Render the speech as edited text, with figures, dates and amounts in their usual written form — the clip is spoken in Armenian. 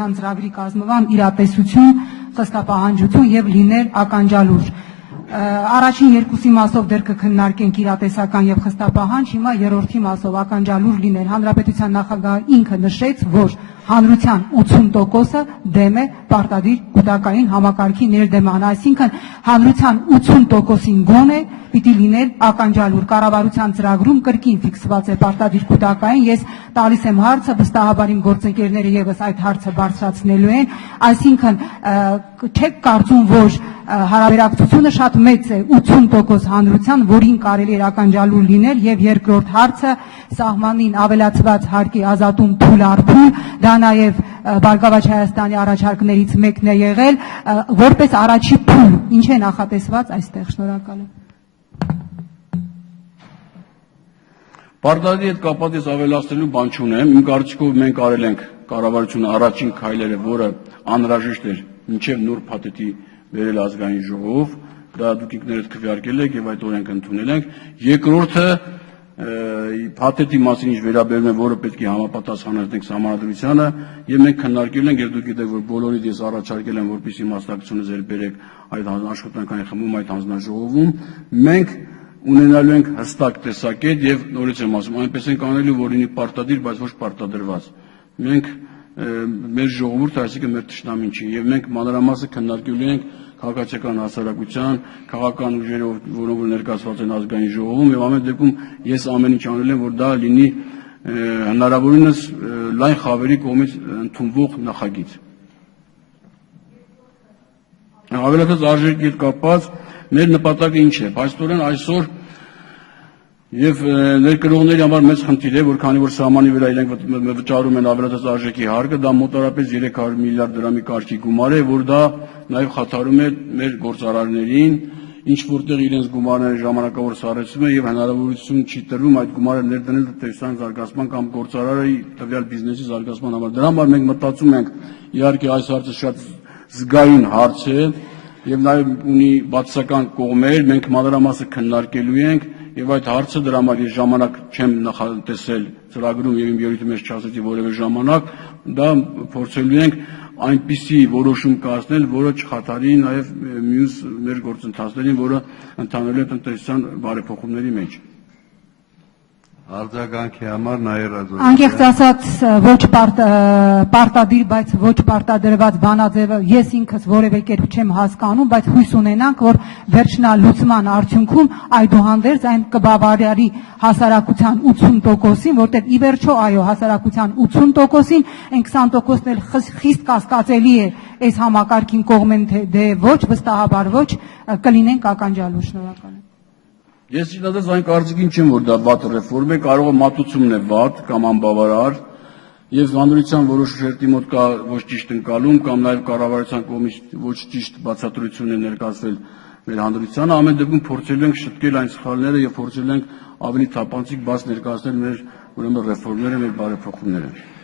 հանրապետության ծրագրի կազմման իրատեսություն, խստապահանջություն եւ լինել ականջալուր։ Առաջին երկուսի մասով դեռ կքննարկենք իրատեսական եւ խստապահանջ, հիմա երրորդի մասով ականջալուր լինել։ Հանրապետության նախագահը ինքը նշեց, որ հանրության 80%-ը դեմ է պարտադիր կուտակային համակարգի ներդեման, այսինքն հանրության 80%-ին գոնե պիտի լինել ականջալուր։ Կառավարության ծրագրում կրկին ֆիքսված է պարտադիր կուտակային, ես տալիս եմ հարցը, վստահաբար իմ գործընկերները եւս այդ հարցը բարձրացնելու են, այսինքն չեք կարծում, որ հարաբերակցությունը շատ մեծ է 80% հանրության, որին կարելի է ականջալուր լինել, եւ երկրորդ հարցը սահմանին ավելացված հարկի ազատում փուլ առ փուլ, դա նաեւ Բարգավաճ Հայաստանի առաջարկներից մեկն է եղել, որպես առաջի փուլ, ինչ է նախատեսված այստեղ։ Շնորհակալ եմ։ Պարտադիր հետ կապված ես ավելացնելու բան չունեմ, իմ կարծիքով մենք արել ենք կառավարությունը առաջին քայլերը, որը անհրաժեշտ էր մինչև նոր փաթեթի վերել ազգային ժողով, դա դուք ինքներդ քվեարկել եք եւ այդ օրենքը ընդունել ենք։ Երկրորդը փաթեթի մասին ինչ վերաբերում է, որը պետք է համապատասխանենք համանդրությանը, եւ մենք քննարկել ենք, եւ դուք գիտեք, որ բոլորիդ ես առաջարկել եմ, որպեսզի մասնակցությունը ձեր բերեք այդ աշխատանքային խմբում, այդ հանձնաժողովում, մենք ունենալու ենք հստակ տեսակետ եւ նորից եմ ասում, այնպես ենք անելու, որ լինի պարտադիր, բայց ոչ պարտադրված։ Մենք մեր ժողովուրդը, այսինքն մեր թշնամին չի, եւ մենք մանրամասը քննարկելու ենք քաղաքացիական հասարակության, քաղաքական ուժերով, որոնք ներկայացված են ազգային ժողովում, եւ ամեն դեպքում ես ամեն ինչ անել եմ, որ դա լինի հնարավորինս լայն խավերի կողմից ընդունվող նախագիծ։ Ավելացած արժեքի հետ կապված մեր նպատակը ինչ է։ Փաստորեն այսօր եւ ներկրողների համար մեծ խնդիր է, որ քանի որ սահմանի վրա իրենք վճարում են ավելացած արժեքի հարկը, դա մոտարապես 300 միլիարդ դրամի կարգի գումար է, որ դա նաեւ խաթարում է մեր գործարարներին, ինչ որտեղ իրենց գումարները ժամանակավոր սարեցում է եւ հնարավորություն չի տրվում այդ գումարը ներդնել տնտեսության զարգացման կամ գործարարի տվյալ բիզնեսի զարգացման համար։ Դրա համար մենք մտածում ենք, իհարկե այս հարցը շատ զգայուն հարց է եւ նաեւ ունի բացասական կողմեր, մենք մանրամասը քննարկելու ենք եւ այդ հարցը դրա համար ես ժամանակ չեմ նախատեսել ծրագրում եւ իմ յուրիթը մեջ չասեցի որևէ ժամանակ, դա փորձելու ենք այնպիսի որոշում կայացնել, որը չխաթարի նաեւ մյուս մեր գործընթացներին, որը ընդհանրել է տնտեսության բարեփոխումների մեջ։ Արձագանքի համար Նաիրա Ղազարյան։ Անկեղծ ասած ոչ պարտադիր, բայց ոչ պարտադրված բանաձևը ես ինքս որևէ կերպ չեմ հասկանում, բայց հույս ունենանք, որ վերջնալուծման արդյունքում այդուհանդերձ այն կբավարարի հասարակության 80%-ին, որտեղ ի վերջո այո հասարակության 80%-ին, այն 20%-ն էլ խիստ կասկածելի է այս համակարգին կողմեն թե ոչ, վստահաբար ոչ, կլինենք ականջալուր։ Շնորհակալ եմ։ Ես իհարկե այն կարծիքին չեմ, որ դա վատ ռեֆորմ է, կարող է մատուցումն է վատ կամ անբավարար, եւ հանրության որոշ շերտի մոտ կա ոչ ճիշտ ընկալում կամ նաեւ կառավարության կողմից ոչ ճիշտ բացատրություն է ներկայացվել մեր հանրությանը, ամեն դեպքում փորձելու ենք շտկել այն սխալները եւ փորձելու ենք ավելի թափանցիկ բաց ներկայացնել մեր ուրեմն ռեֆորմները, մեր բարեփոխումները։